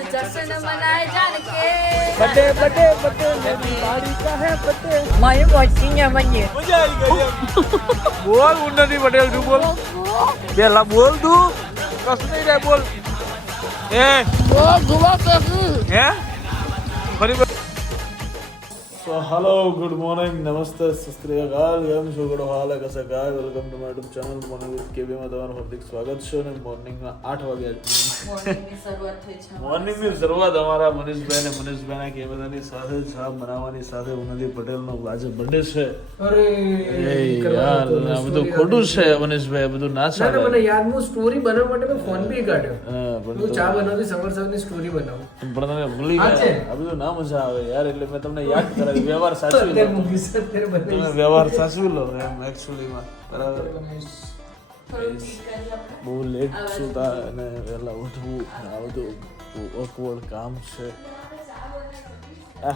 आज जश्न मनाए जान के बर्थडे बर्थडे बर्थडे मेरी बाड़ी का है बर्थडे मारी मोचिंग बनिए मजा आई गई बोल उन्नति पटेल तू बोल પેલા બોલ તું કશું નહીં રે બોલ એ दुआ कैसी હે ફરી So hello, good morning, namaste, સસ્ત્રીયકાલ, કેમ છો, ગડો હાલ કસે કાય, welcome to my YouTube channel morning with KB માં તમારું હાર્દિક સ્વાગત છે અને મોર્નિંગના 8 વાગ્યા મોર્નિંગની શરૂઆત થઈ છે મોર્નિંગની શરૂઆત અમારા મનીષભાઈના કે બધાની સાથે ચા બનાવવાની સાથે ઉન્નતિ પટેલનો આજે બર્થડે છે અરે યાર આ બધું ખોટું છે મનીષભાઈ આ બધું ના ચાલે મને યાદ હું સ્ટોરી બનાવવા માટે મેં ફોન બી કાઢ્યો હા પણ હું ચા બનાવતી સવારની સ્ટોરી બનાવું તમે ભૂલી ગયા આ બધું ના મજા આવે યાર એટલે મેં તમને યાદ કરાવી વ્યવહાર સાચવી લો તમે વ્યવહાર સાચવી લો એમ એકચ્યુઅલીમાં બરાબર બહુ લેટ સુતા અને વહેલા ઉઠવું આ બધું બહુ ઓકવર્ડ કામ છે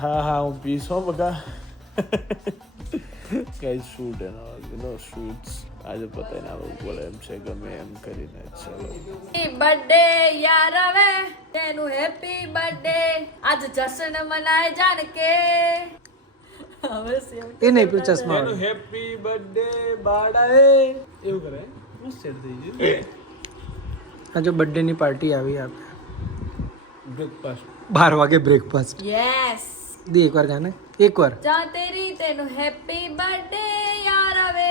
હા હું પીશો બકા કઈ શૂટ એનો શૂટ્સ આજે પતાઈને આવવું પડે એમ છે ગમે એમ કરીને ચલો બર્થડે યાર આવે તેનું હેપી બર્થડે આજ જશ્ન મનાए जान के હવે સેવ એ નહીં પેલો ચશ્મા એનું હેપી બર્થડે બાડાએ એવું કરે હું સેટ થઈ ગયું આ જો બર્થડે ની પાર્ટી આવી આપે બ્રેકફાસ્ટ 12 વાગે બ્રેકફાસ્ટ યસ દી એકવાર ગાને એકવાર જા તેરી તેનું હેપી બર્થડે યાર આવે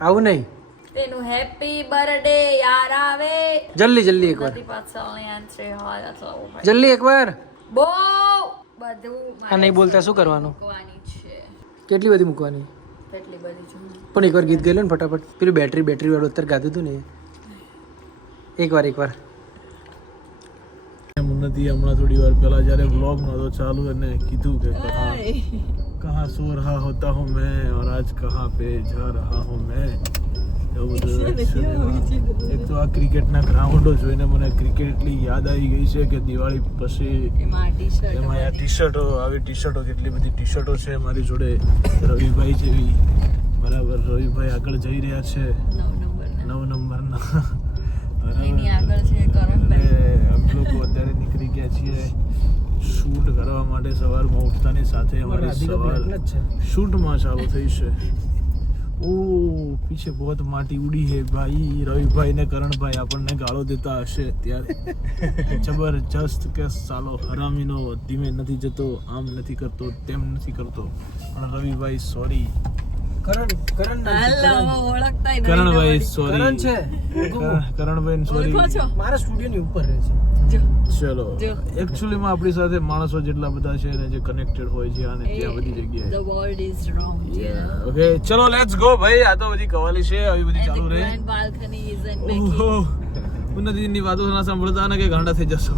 આવું નહીં તેનું હેપી બર્થડે યાર આવે જલ્દી જલ્દી એકવાર નથી પાછળની આન્સર હોય અથવા જલ્દી એકવાર બહુ બધું આ નહીં બોલતા શું કરવાનું મૂકવાની છે કેટલી બધી મૂકવાની કેટલી બધી છે પણ એકવાર ગીત ગાઈ લો ને ફટાફટ પેલું બેટરી વાળું અત્યારે ગાતું હતું ને એકવાર ઉન્નતિ હમણાં થોડી વાર પહેલા જ્યારે વ્લોગ નહોતો ચાલુ અને કીધું કે કહાં સો રહા હોતા હું મેં और आज कहाँ पे जा रहा हूँ मैं એવું બધું એક તો આ ક્રિકેટના ગ્રાઉન્ડો જોઈને મને ક્રિકેટ એટલી યાદ આવી ગઈ છે કે દિવાળી પછી એમાં આ ટી-શર્ટો આવી ટી-શર્ટો કેટલી બધી ટી-શર્ટો છે મારી જોડે રવિભાઈ જેવી બરાબર રવિભાઈ આગળ જઈ રહ્યા છે 9 નંબરના એની આગળ છે કરણભાઈ અમે લોકો અત્યારે નીકળી ગયા છીએ શૂટ કરવા માટે સવારમાં ઉઠતાની સાથે અમારી સવાર શૂટમાં ચાલુ થઈ છે ઓ પીછે બહુત માટી ઉડી હે ભાઈ રવિભાઈ ને કરણભાઈ આપણને ગાળો દેતા હશે ત્યારે જબરજસ્ત કે સાલો હરામીનો ધીમે નથી જતો આમ નથી કરતો તેમ નથી કરતો પણ રવિભાઈ sorry Karanbhai sorry Karanbhai sorry મારા સ્ટુડિયો ની ઉપર રહે છે ચલો એકચ્યુઅલીમાં આપણી સાથે માણસો જેટલા બધા છે ને જે કનેક્ટેડ હોય છે અને ત્યાં બધી જગ્યાએ The world is wrong. Okay ચલો લેટ્સ ગો ભાઈ આ તો બધી કવાલી છે આવી બધી ચાલુ રહે Grand balcony is in making. ઉન્નતિની વાતો ના સાંભળતા ને કે ગાંડા થઈ જશો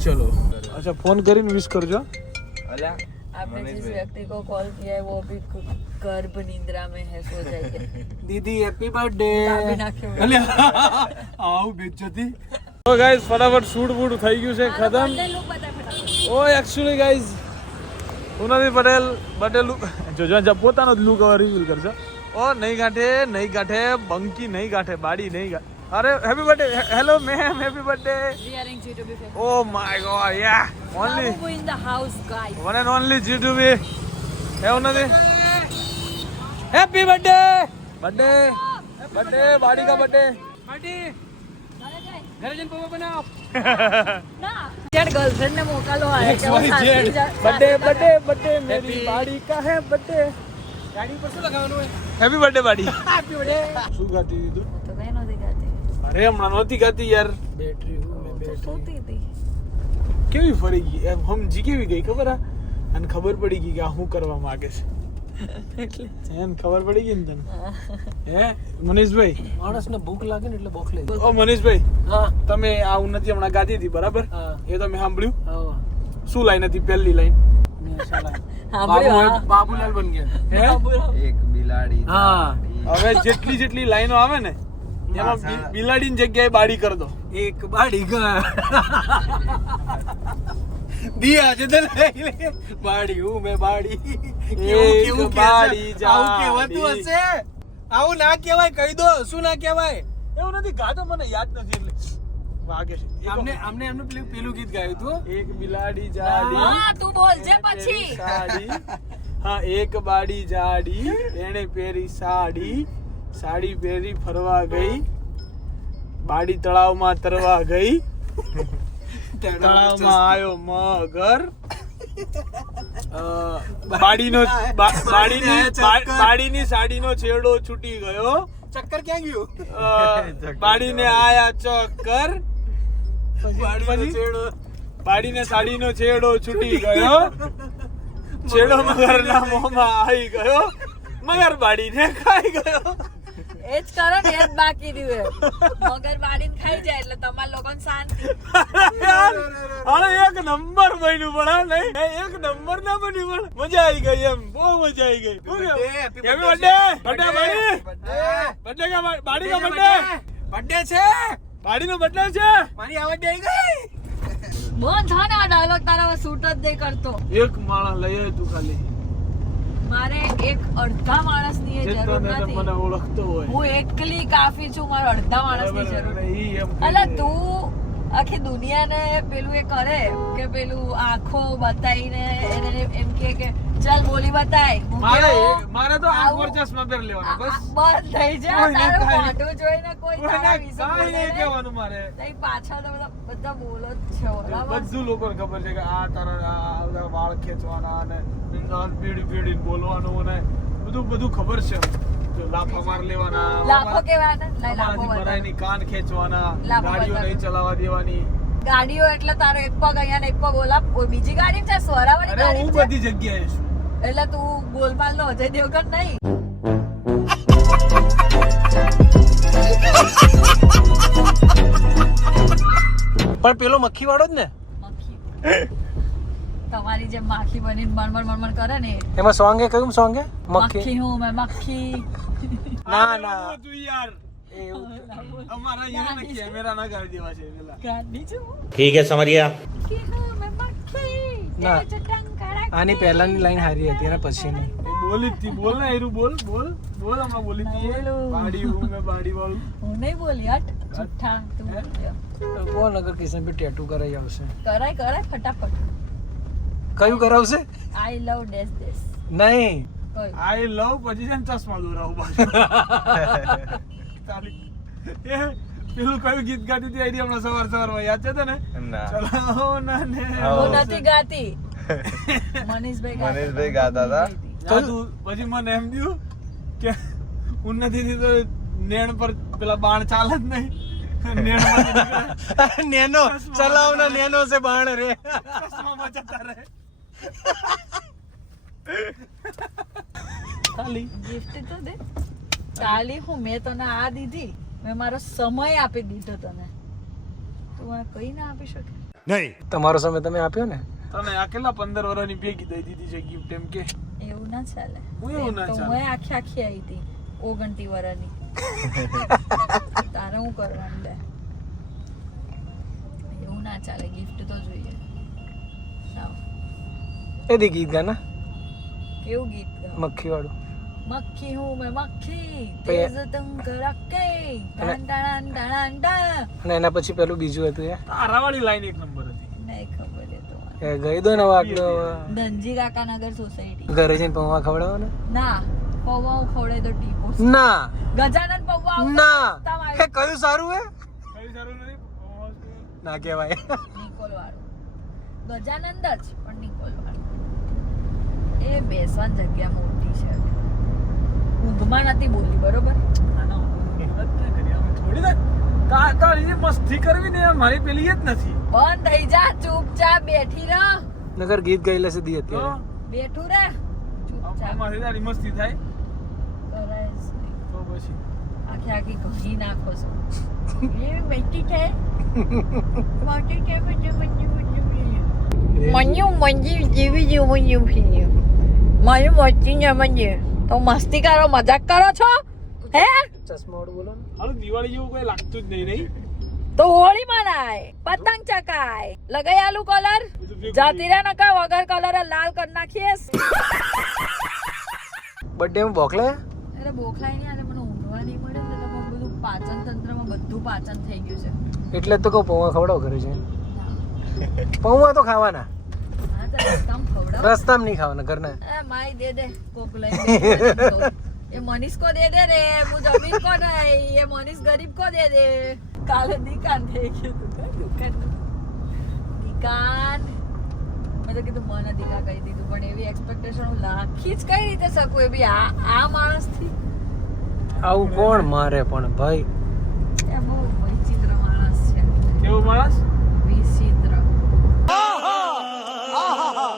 ચલો અચ્છા ફોન કરીને વિશ કરજો आपने जिस व्यक्ति को कॉल किया है वो अभी गर्भ निद्रा में है सो जाएंगे દીદી હેપી બર્થડે આવ બેજતી ઓ ગાઈસ ફટાફટ શૂટ બૂટ થઈ ગયું છે ખતમ ઓ એક્ચ્યુઅલી ગાઈસ ઉન્નતિ પટેલ બર્થડે લુક જો પોતાનો જ લુક રિવીલ કરશે ઓ નહીં ગાંઠે બંકી નહીં ગાંઠે બાડી નહીં ગાંઠે અરે happy birthday hello ma'am happy birthday Daring you to be famous. Oh my God yeah only Babu in the house, guys. One and only GTB એવું નથી હેપી બર્થડે બાડી કા બર્થડે ઘરે જઈને પપ્પા બનાવ ના જેડ गर्लफ्रेंड ने मौका लो आया कि वो साथी બર્થડે મેરી બાડી કા હે બર્થડે ગાડી પર શું લગાવવાનું હોય હેપી બર્થડે બાડી હેપી બર્થડે શું ગાતી હતી તું तो मैं नहीं दिखाती અરે હમણાં નહોતી ગાતી યાર બેટરી तो सोती थी કેવી ફરી ગઈ એમ સમજી કેવી ગઈ ખબર આ અને ખબર પડી ગઈ કે આ શું કરવા માંગે છે એમ ખબર પડી ગઈ ને તને હે મનીષભાઈ માણસને ભૂખ લાગે ને એટલે ભૂખ લાગે ઓ મનીષભાઈ હા તમે આ ઉન્નતિ હમણાં ગાતી હતી બરાબર હા. એ તમે સાંભળ્યું હા શું લાઈન હતી પહેલી લાઈન મેં સાલા हाँ बोलो हाँ બાબુલાલ બન ગયા હે એક બિલાડી હા હવે જેટલી લાઈનો આવે ને એમાં બિલાડીની જગ્યાએ બાડી કરી દો એક બાડી દિયા છે તને બાડી હું મેં બાડી કેવું બાડી આવું કહેવાતું હશે આવું ના કહેવાય કહી દો શું ના કહેવાય એવું નથી ગાતો મને યાદ નથી એટલે વાગે છે. આમને એમનું પેલું ગીત ગાયું તું. એક બિલાડી જાડી હા તું બોલજે પછી સાડી હા એક બાડી જાડી એને પહેરી સાડી સાડી પહેરી ફરવા ગઈ બાડી તળાવમાં તરવા ગઈ તળાવમાં આવ્યો મગર બાડીની સાડીનો છેડો છૂટી ગયો ચક્કર ક્યાં ગયું? બાડીને આયા ચક્કર બાડીને સાડીનો છેડો છૂટી ગયો છેડો મગરના મોંમાં આવી ગયો મગર બાડીને ખાઈ ગયો. એ જ કરો ને એ જ બાકી રહ્યું મગર બાળીને ખાઈ જાય એટલે તમારા લોકોને શાંતિ. અરે એક નંબર બન્યું પણ હા નહીં એક નંબર ના બન્યું પણ મજા આવી ગઈ એમ બહુ મજા આવી ગઈ. બર્થડે છે. બાડીનો બર્થડે છે. મારી આવાજ આવી ગઈ. બોલ થા ને આ ડાયલોગ તારા શૂટ જ નહીં કરતો. એક માણસ લઈ આવ્યો તું ખાલી મારે એક અડધા માણસની જે જરૂર તને નથી. મને ઓળખતો હોય હું એકલી કાફી છું, મારે અડધા માણસની જરૂર બરાબર, નથી. ઈ એમ અલા કહી દે. તું આખી દુનિયાને પેલું એ કરે કે પેલું આંખો બતાવીને એને એમ કે ચાલ બોલી બતાય. હું કેવો? મારે તો આંખ આવું- પર ચશ્મા પહેર લેવાના બસ બંધ થઈ જાય. કોઈને તારું કાંઈ- મોઢું જોઈને કોઈ તારા વિશે કાંઈ બોલે નહીં નહીં. કહેવાનું મારે તઈ પાછળ તો બધા બોલો જ છે બરાબર. બધું લોકોને ખબર છે કે આ તારા આ બધા વાળ ખેંચવાના અને પીડી બોલવાનું અને બધું ખબર છે. જો લાફા માર લેવાના લાફો કેવા ને લઈ લાફો અમારાથી બતાવ. ભરાયની કાન ખેંચવાના લાફો ગાડીઓ બતાવ. નહીં ચલાવવા દેવાની. ગાડીઓ એટલે તારો એક પગ અહીંયા ને એક પગ ઓલા કોઈ બીજી ગાડી છે સ્વરાવાળી અરે ગાડી હું છે બધી જગ્યાએ છું. એટલે તું ગોલમાલ નો અજય દેવગન નહીં. પણ પેલો મક્ખી વાળો જ ને. મક્ખી તમારી જેમ માખી બનીને મણમણ કરે ને એ. એમાં સોંગ એ કયું સોંગ એ મક્ખી હું મેં મક્ખી. ના આ ના તું યાર અમારા અહીંયા ને કેમેરા ના કરી દેવા છે પેલા. ગાડી છું ठीक है समझ गया મક્ખી હું મેં મક્ખી. ના. તેજ ટંકારા આની પહેલાની લાઈન હારી હતી અને પછી નહીં. એ બોલી જ હતી બોલ ને એરું બોલ હમણાં બોલી જ હતી. બોલું. બાડી હું મેં બાડી વાળું હું નહીં બોલી હટ જુઠ્ઠા તું હે? બોલ્યો. કોણ નગર કિશન ભાઈ ટેટુ કરાઈ આવશે. કરાય ફટાફટ. કયું કરાવશે? આઈ લવ ડેસ ડેસ. નહીં કોઈ આઈ લવ પછી છે ને ચશ્મા દોરાવું બાજુ તારી એ પેલું કયું ગીત ગાતી હતી આઈડિયા હમણાં સવારમાં યાદ છે તને? ચલાવો ના ને હું નથી ગાતી. મનીષભાઈ ગાતા હતા. તું પછી મને એમ થયું કે ઉન્નતિથી તો નેણ પર પેલા બાણ ચાલે જ નહીં નેણમાંથી નીકળે. નેનો ચલાવના નેનો સે બાણ રે. ચશ્મામાં જતા રહે. ખાલી ગિફ્ટ તો દે. કાલી હું મેં તને આ દીધી, મેં મારો સમય આપી દીધો તને. તું મને કઈ ના આપી શકે. તમારો સમય તમે આપ્યો ને. તને આ કેટલા 15 વર્ષની ભેગી દઈ દીધી છે ગિફ્ટ એમ કે એવું ના ચાલે. હું એવું ના તો ચાલે. હું આખી આવી હતી 29 વર્ષની. તારે હું કરવાનું લે. એવું ના ચાલે. ગિફ્ટ તો જોઈએ. લાવ. એદી ગીત ગાના કેવું ગીત ગાવ? મક્ખી વાળું. મક્ખી હું મેં મક્ખી પછી- તેજ તુમ કરકે ટાણ ટાણ ટાણ ટાણ. અને એના પછી પેલું બીજું હતું એ તારાવાળી લાઈન એક નંબર હતી. નહીં ખબર એ તો મને. એ ગઈ દો ને વાગલો ધનજી કાકા નગર સોસાયટી. ઘરે જઈને પૌવા ખવડાવો ને. ના પૌવા હું ખવડાવી તો ટીપો. ના ગજાનન પૌવા આવતા ના રસ્તામાં એ કયું સારું હે કઈ સારું નથી ના કહેવાય. નિકોલ વાળું. ગજાનંદ જ પણ નિકોલ વાળું. એ બેસવાની જગ્યા મોટી છે. ઊંઘમાં નથી બોલી બરોબર. થોડી તારી મસ્તી કરવી ને મારી પેલી જ નથી બંધ થઈ જા ચૂપચાપ બેઠી રહ. નગર ગીત ગાઈ સીધી તો અત્યારે. બેઠું રે ચૂપચાપ. અમારી તારી મસ્તી થાય કરાય જ નહીં. તો પછી આખી ઘસી નાખો છો. એ બેઠી છે મોટી છે મન્યું મંજી જેવી જેવું મન્યું મારું મોટી ને મંજે તો મસ્તી કરો મજાક કરો છો હે. ચશ્મા વાળું બોલો ને. હાલો દિવાળી જેવું કઈ લાગતું જ નહીં નહીં તો હોળી મનાય પતંગ ચકાય લગાઈ આલુ કલર જાતી રે નકા વગર કલર લાલ કરી નાખીએ. બર્થડે માં બોકલે અરે બોખલાય નહીં. અને મને ઊંઘવા નહીં મળે ને તો બધું પાચન તંત્રમાં બધું પાચન થઈ ગયું છે. એટલે જ તો કહું પૌવા ખવડાવ ઘરે છે પૌવા તો ખાવાના હા તો રસ્તામાં ખવડાવો. રસ્તામાં નહીં ખાવાના ઘરના એ માય દે દે કોક લઈને એ મનીષ કો દે દે રે હું જમીન કો નહીં એ મનીષ ગરીબ કો દે દે કાલે દુકાન થઈ ગયું દુકાન મેં તો કીધું મને દીકા કહી દીધું પણ એવી એક્સપેક્ટેશન હું રાખી જ કઈ રીતે શકું એ બી આ માણસથી આવું કોણ મારે પણ ભાઈ એ બહુ વિચિત્ર માણસ છે કેવો માણસ વિચિત્ર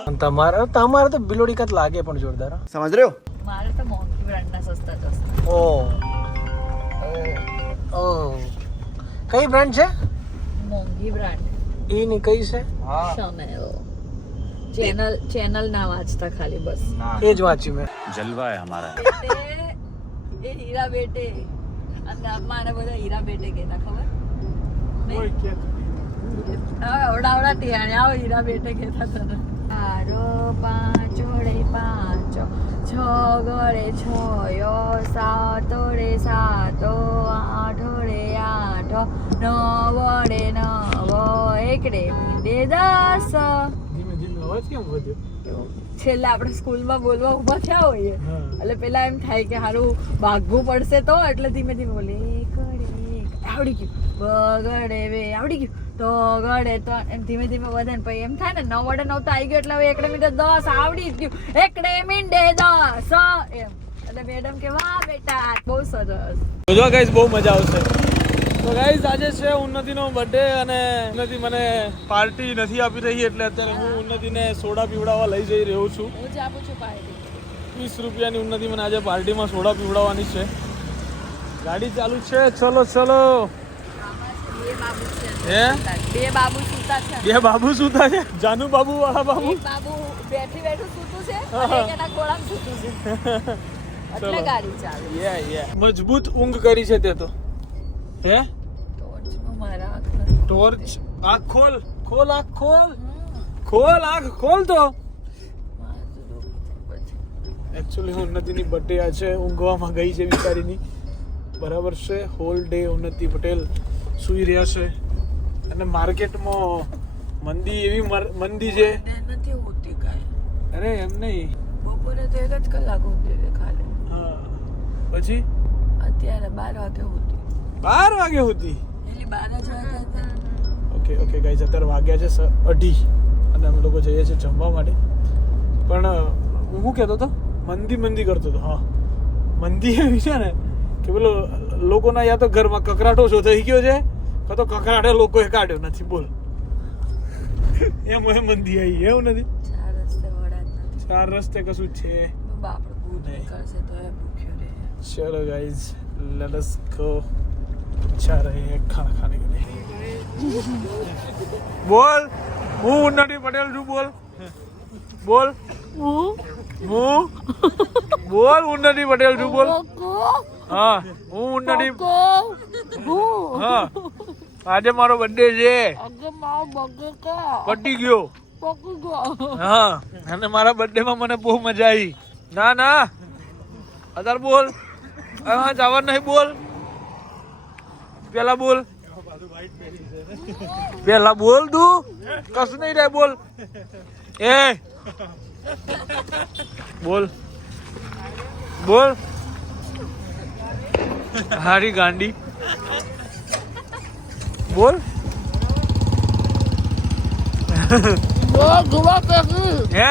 અને તમારે તો બિલોડી કાત લાગે પણ જોરદાર समझ रहे हो મારે તો મોંઘી બ્રાન્ડના સસ્તા જસ્તા ઓ ઓ કઈ બ્રાન્ડ છે મોંઘી બ્રાન્ડ ઈ ની કઈ છે Chanel ચેનલ ના વાંચતા ખાલી બસ એ જ વાંચ્યું મેં जलवा है हमारा બેટે એ હીરા બેટે અને અમારા બધા હીરા બેટે કહેતા ખબર કોઈ કે આવડા ટિયાણે આવો હીરા બેટે કહેતા તને આરો પાંચોડે પાંચો છ ગળે છયો સાતોડે સાતો આઠોડે આઠો નવડે નવ એકડે મીંડે દસ ધીમે ધીમે અવાજ કેમ વધ્યો છેલ્લે આપણે સ્કૂલમાં બોલવા ઊભા થયા હોઈએ હા. એટલે પેલા એમ થાય કે હારું ભાગવું પડશે તો એટલે ધીમે ધીમે બોલે આવડી ગયું બગડે વે આવડી ગયું તો ગડે તો એમ ધીમે ધીમે વધે ને પછી એમ થાય ને 9 વડે 9 તો આવી ગયો એટલે હવે એકડે મીંડે 10 આવડી જ ગયું એકડે મીંડે 10 એમ એટલે મેડમ કે વાહ બેટા બહુ સરસ જો ગાઈસ બહુ મજા આવશે તો ગાઈસ આજે છે ઉન્નતિનો બર્થડે અને ઉન્નતિ મને પાર્ટી નથી આપી રહી એટલે અત્યારે હું ઉન્નતિને સોડા પીવડાવવા લઈ જઈ રહ્યો છું હું જ આપું છું પાર્ટી 20 રૂપિયાની ઉન્નતિ મને આજે પાર્ટીમાં સોડા પીવડાવવાની છે ગાડી ચાલુ છે ચલો ચલો બે બાબુ છે હે બે બાબુ સૂતા છે બે બાબુ સુતા છે જાનુ બાબુ વાળા બાબુ એક બાબુ બેઠું સૂતું છે અને એક એના ગોળામાં સૂતું છે એટલે ગાડી ચાલે મજબૂત ઊંઘ કરી છે તે તો હે ટોર્ચનું મારા આંખમાં ટોર્ચ આંખ ખોલ ખોલ આંખ ખોલ ખોલ આંખ ખોલ તો એકચ્યુઅલી હું ઉન્નતિની બર્થડે આ છે ઊંઘવામાં ગઈ છે વિચારીની બરાબર છે હોલ ડે ઉન્નતિ પટેલ સૂઈ રહ્યા છે અને માર્કેટમાં મંદી એવી મંદી છે નથી હોતી કાંઈ અરે એમ નહીં બપોરે તો 1 જ કલાક હોતી હોય ખાલી હા પછી અત્યારે 12 વાગે હોતી 12 વાગે હતી એટલે 12 જ વાગ્યા હતા ઓકે ઓકે ગાઈઝ અત્યારે વાગ્યા છે 2:30 અને અમે લોકો જઈએ છીએ જમવા માટે પણ હું શું કહેતો હતો મંદી કરતો હતો હા મંદી એવી છે ને કે પેલો લોકોના યા તો ઘરમાં કકરાટો શો થઈ ગયો છે કાં તો કકરાટે લોકોએ કાઢ્યો નથી બોલ એમ મંદી આવી એવું નથી 4 રસ્તે વડા જ નથી 4 રસ્તે કશું છે બાપડે ભૂત કરશે તો એ ભૂખ્યો રહે चलो गाइज लेट अस गो अच्छा रहे हैं खाना खाने के लिए बोल હું ઉન્નતિ પટેલ છું બોલ બોલ હું બોલ ઉન્નતિ પટેલ છું બોલ હા હું ઉન્નતિ હા આજે મારો બર્થડે છે પટી ગયો હા અને મારા બર્થડે માં મને બહુ મજા આવી ના ના અત્યારે બોલ હા જવા નહીં બોલ પેલા બોલ તું કશું નહીં રહે બોલ એ બોલ બોલ હારી ગાંડી બોલ હે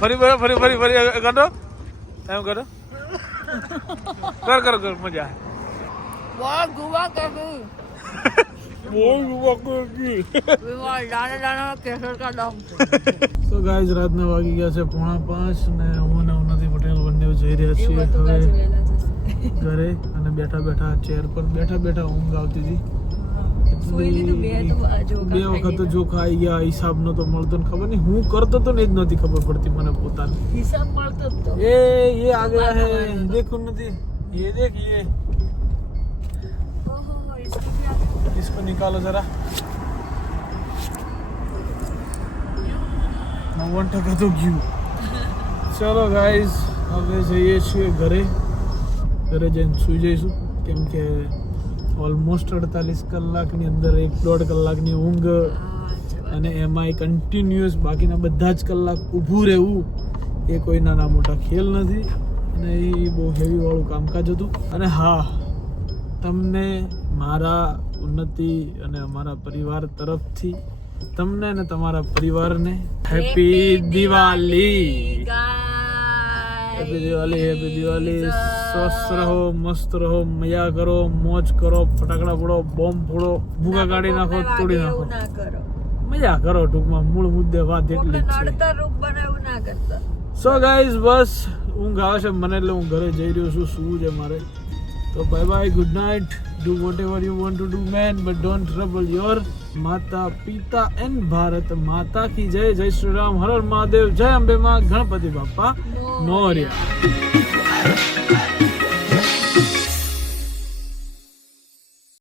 ફરી કરો એમ કરો કર મજા તો ગાઈઝ રાતના વાગી ગયા છે 4:30 ને હું ને ઉન્નતિ પટેલ બંને જઈ રહ્યા છીએ હવે ઘરે અને બેઠા ચેર પર બેઠા ઊંઘ આવતી હતી બે વખત જો ખાઈ ગયા હિસાબનો તો મળતો ને ખબર નહીં હું કરતો તો ને જ નથી ખબર પડતી મને પોતાને હિસાબ મળતો તો ये आ गया है देख उन्नति ये देख ये इसको निकालो जरा 90% तो गયું ચલો ગાઈઝ હવે જઈએ છીએ ઘરે જઈને સૂઈ જઈશું કેમ કે ઓલમોસ્ટ 48 કલાકની અંદર 1.5 કલાકની ઊંઘ અને એમાંય કન્ટિન્યુઅસ બાકીના બધા જ કલાક ઊભું રહેવું એ કોઈ નાના મોટા ખેલ નથી અને એ બહુ હેવી વાળું કામકાજ હતું. અને હા, તમને મારા ઉન્નતિ અને અમારા પરિવાર તરફથી તમને અને તમારા પરિવારને happy Diwali. Happy Diwali, happy Diwali. સ્વસ્થ રહો, મસ્ત રહો, મજા કરો, મોજ કરો, ફટાકડા ફોડો, બોમ્બ ફોડો, ભૂકા કાઢી નાખો, તોડી નાખો, મજા કરો. ટૂંકમાં મૂળ મુદ્દે વાત એટલી જ છે. સો ગાઈઝ, બસ ઊંઘ આવે છે મને એટલે હું ઘરે જઈ રહ્યો છું, સૂવું છે મારે. તો bye bye, good night. Do vote ever you want to do man, but don't trouble your માતા પિતા એન્ડ ભારત માતા કી જય. જય શ્રી રામ, હર હર મહાદેવ, જય અંબે માં, ગણપતિ બાપ્પા મોર્યા.